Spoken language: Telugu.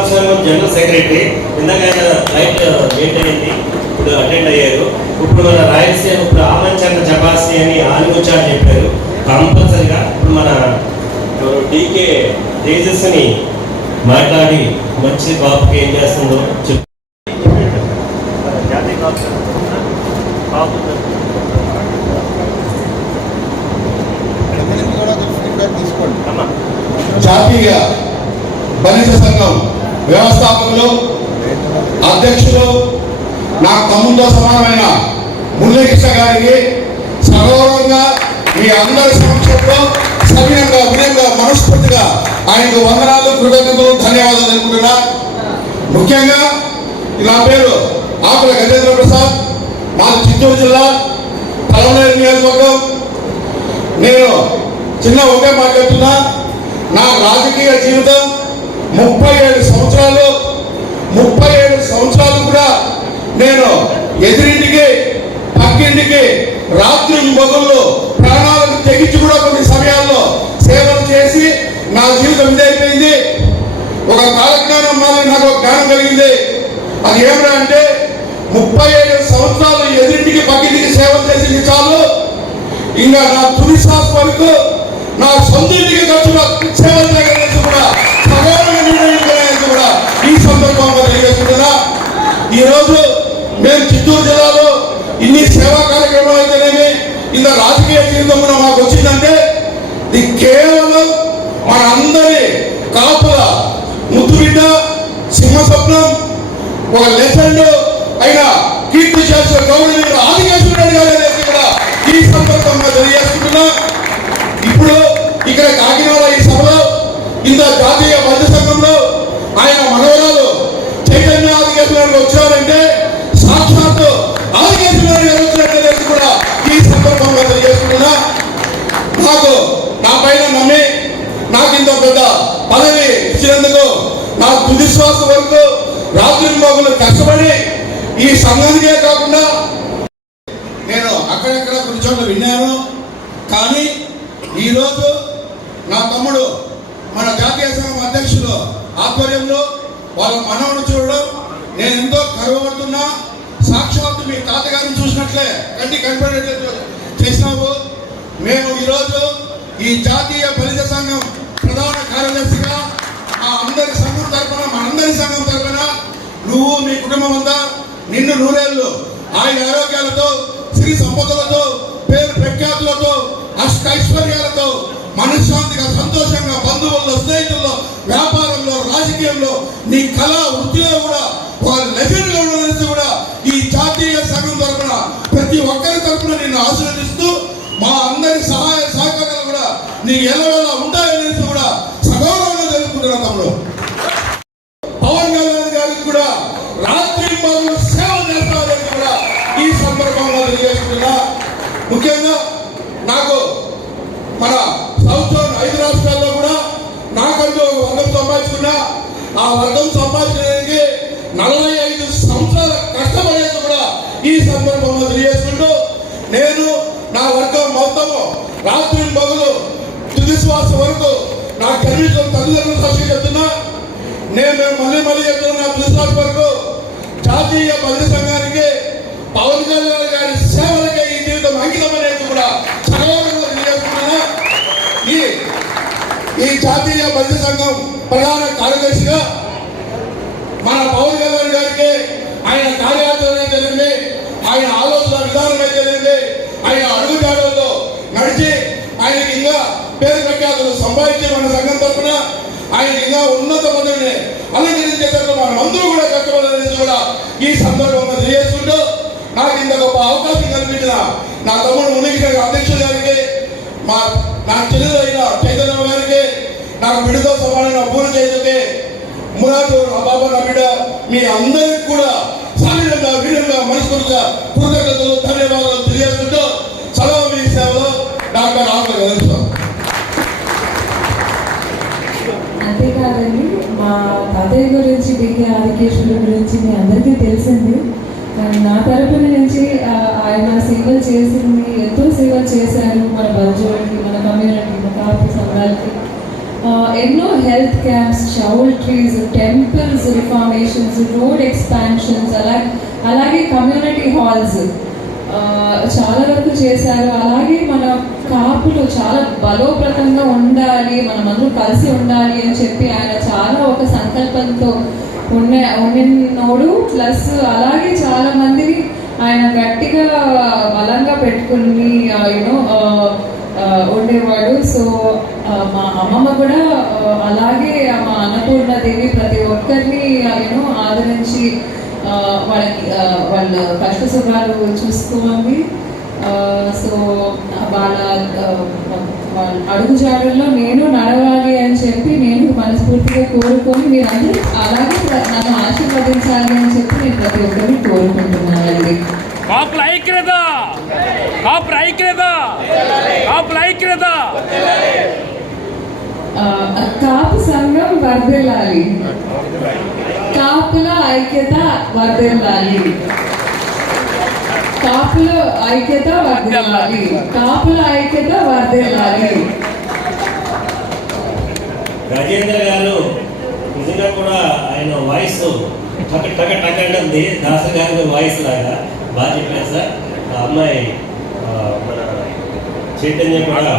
కాపు సంఘం జనరల్ సెక్రటరీ. ఇందాక ఆయన ఫ్లైట్ లేట్ అయింది, ఇప్పుడు అటెండ్ అయ్యారు. ఇప్పుడు మన రాయలసీమ ఇప్పుడు ఆమంచరణ చపాసి అని ఆలుగుచ్చా అని చెప్పారు. కంపల్సరిగా ఇప్పుడు మన డీకే తేజస్ని మాట్లాడి మంచి బాబుకి ఏం చేస్తుందో చెప్పు. జాతీయ బలిజ సంఘం వ్యవస్థాపకులు అధ్యక్షులు నా తమ్ముతో సమానమైన మురళీకృష్ణ గారికి సగౌరవంగా మీ అందరి సమక్షంలో సవినంగా వినయంగా మనస్ఫూర్తిగా ఆయనకు వందనాలు, కృతజ్ఞతలు, ధన్యవాదాలు తెలుపుతున్నా. ముఖ్యంగా నా పేరు ఆకుల గజేంద్ర ప్రసాద్, మాది చిత్తూరు జిల్లా పలమనేరు నియోజకవర్గం. నేను చిన్న ఒకే మాట్లాడుతున్నా. నా రాజకీయ జీవితం 37 సంవత్సరాలు. 37 సంవత్సరాలు కూడా నేను ఎదురింటికి పక్కింటికి రాత్రి మొదల్లో ప్రాణాలను తెగించి కూడా కొన్ని సమయాల్లో సేవలు చేసి నా జీవితం ఇదైపోయింది. ఒక కాలజ్ఞానం మాదిరి నాకు ఒక జ్ఞానం కలిగింది. అది ఏమిటంటే అంటే 37 సంవత్సరాలు ఎదురింటికి పక్కింటికి సేవలు చేసింది చాలు, ఇంకా నా తుది శ్వాస వరకు నా సొంత ఇంటికి ఖర్చుగా సేవలు చేయగలిగేది కూడా సగౌరవంగా నిర్ణయించగలిగేది కూడా ఈ సందర్భంగా తెలియజేస్తున్నా. ఈరోజు మేము చిత్తూరు జిల్లాలో ఇన్ని సేవా కార్యక్రమాలు అయితేనేమి ఇంత రాజకీయ జీవితం కూడా మాకు వచ్చిందంటే ఇది కేవలం మన అందరి కాపుల ముద్దుబిడ్డ, సింహస్వప్నం, ఒక లెజెండ్ అయిన కీర్తి చేసిన గౌరవ ఆదికేశ్వర రెడ్డి గారు కూడా ఈ సందర్భంగా తెలియజేస్తున్నా. ఇప్పుడు ఇక్కడ కాకినాడ ఈ సభలో ఇంత జాతీయ బలిజ సంఘంలో ఆయన మనవరాలు చైతన్య ఆదికేశ్వర వచ్చారంటే సాక్షాత్ ఆదికేశ్వర గారు వచ్చినట్టు కూడా ఈ సందర్భంగా తెలియజేస్తున్నా. నాకు నా పైన నమ్మి నాకు ఇంత పెద్ద పదవి ఇచ్చినందుకు నా తుది శ్వాస వరకు రాత్రి బాగులు కష్టపడి ఈ సంఘానికే కాకుండా నేను అక్కడక్కడ కొన్ని చోట్ల విన్నాను. కానీ ఈరోజు నా తమ్ముడు మన జాతీయ సంఘం అధ్యక్షులు ఆధ్వర్యంలో వాళ్ళ మనవను చూడడం నేను ఎంతో గర్వపడుతున్నా. సాక్షాత్తు మీ తాతగారిని చూసినట్లే కంటి కనపడేట్లు చేసినావు. మేము ఈరోజు ఈ జాతీయ బలిజ సంఘం ప్రధాన కార్యదర్శిగా ఆ అందరి సంఘం తరఫున మనందరి సంఘం తరఫున నువ్వు మీ కుటుంబం అంతా నిన్ను నూరేళ్ళు ఆయన ఆరోగ్యాలతో, శ్రీ సంపదలతో, పేరు ప్రఖ్యాతులతో, అష్టైశ్వర్యాలతో మనశ్శాంతిగా సంతోషంగా బంధువుల్లో, స్నేహితుల్లో, వ్యాపారంలో, రాజకీయంలో, నీ కళా వృత్తిలో కూడా వాళ్ళ లెజెండ్గా ఉండేసి కూడా ఈ జాతీయ సంఘం తరఫున ప్రతి ఒక్కరి తరఫున నిన్ను ఆశీర్వదిస్తూ మా అందరి సహాయ సహకారాలు కూడా నీకు ఎల్లవేళ ఉంటాయనేసి కూడా సగౌరవంగా తెలుపుకుంటున్నా. తమ్ముడు పవన్ కళ్యాణ్ గారికి కూడా రాత్రి బాబు సేవ చేస్తారని కూడా ఈ సందర్భంగా తెలియజేస్తున్నా. ముఖ్యంగా నాకు మన సౌత్ జోన్ 5 రాష్ట్రాల్లో కూడా నాకంటూ ఒక వర్గం సంపాదించుకున్నా. ఆ వర్గం సంపాదించడానికి 45 సంవత్సరాల కష్టపడేది కూడా ఈ సందర్భంగా తెలియజేస్తుంటూ నేను నా వర్గం మొత్తము రాత్రి పగులు తుది శ్వాస వరకు నా కనీసం తల్లిదండ్రులు సాక్షి చెప్తున్నా. నేను మళ్ళీ చెప్తున్నా, నా తుది శ్వాస వరకు జాతీయ బలిజ సంఘానికి పవన్ కళ్యాణ్ గారి సేవలకే ఈ జీవితం అంకితం అనేది కూడా సగౌరవంగా తెలియజేస్తున్నా. ఈ జాతీయ బలిజ సంఘం ప్రధాన కార్యదర్శిగా మన పవన్ కళ్యాణ్ గారికి ఆయన కార్యాచరణ జరిగింది, ఆయన ఆలోచన విధానం జరిగింది, ఆయన అడుగుజాడల్లో నడిచి ఆయనకి ఇంకా పేరు ప్రఖ్యాతులు సంపాదించి మన సంఘం తరఫున ఆయన ఇంకా ఉన్నత పదవిని అలంకరించేటట్లు మన అందరూ కూడా కష్టపడాలని కూడా ఈ సందర్భంగా తెలియజేస్తుంటూ నాకు ఇంత గొప్ప అవకాశం కల్పించిన నా తమ్ముడు మురళీకృష్ణ అధ్యక్షుడు గారికి, నా చెల్లెలైన చైతన్య గారికి, నాకు బిడ్డతో సమానమైన పూర్ణ చైతన్యకి, మురాదు బాబా నా బిడ్డ, మీ అందరికి కూడా సాధారణంగా వీరంగా మనస్ఫూర్తిగా కృతజ్ఞతలు, ధన్యవాదాలు తెలియజేస్తుంటూ సెలవు మీ సేవలో డాక్టర్ ఆకుల గజేంద్ర. అంతేకాదండి, మా తాతయ్య గురించి, డికే ఆదికేశ్వర గురించి మీ అందరికీ తెలిసింది. కానీ నా తరపున నుంచి ఆయన సేవలు చేసింది, ఎంతో సేవలు చేశారు మన బంజోడికి, మన కమ్యూనిటీ, మన కాపు సంఘాలకి. ఎన్నో health camps, choultries, temples reformations, road expansions, అలాగే కమ్యూనిటీ హాల్స్ చాలా వరకు చేశారు. అలాగే మన కాపులు చాలా బలోపేతంగా ఉండాలి, మనమందరూ కలిసి ఉండాలి అని చెప్పి ఆయన చాలా ఒక సంకల్పంతో ఉన్నోడు. ప్లస్ అలాగే చాలా మందిని ఆయన గట్టిగా బలంగా పెట్టుకుని యూనో ఉండేవాడు. సో మా అమ్మమ్మ కూడా అలాగే మా అన్నపూర్ణాదేవి ప్రతి ఒక్కరిని యూనో ఆదరించి వాళ్ళ కష్ట సుఖాలు చూసుకోవాలి. సో వాళ్ళ అడుగుజాడల్లో నేను నడవాలి అని చెప్పి నేను మనస్ఫూర్తిగా కోరుకొని మీరందరూ అలాగే నన్ను ఆశీర్వదించాలి అని చెప్పి నేను ప్రతి ఒక్కరిని కోరుకుంటున్నానండి. కాపుల ఐక్యత, కాపుల ఐక్యత, కాపుల ఐక్యత. కాపు సంఘం వర్ధిల్లాలి, కాపుల ఐక్యత వర్ధిల్లాలి, కాపుల ఐక్యత వర్ధిల్లాలి, కాపుల ఐక్యత వర్ధిల్లాలి. రాజేంద్ర గారు నిజంగా కూడా ఆయన వాయిస్ టక టక టక అంటుంది, దాస గారి వాయిస్ లాగా బాగా చెప్పారు సార్. ఆ అమ్మాయి మన చైతన్య కూడా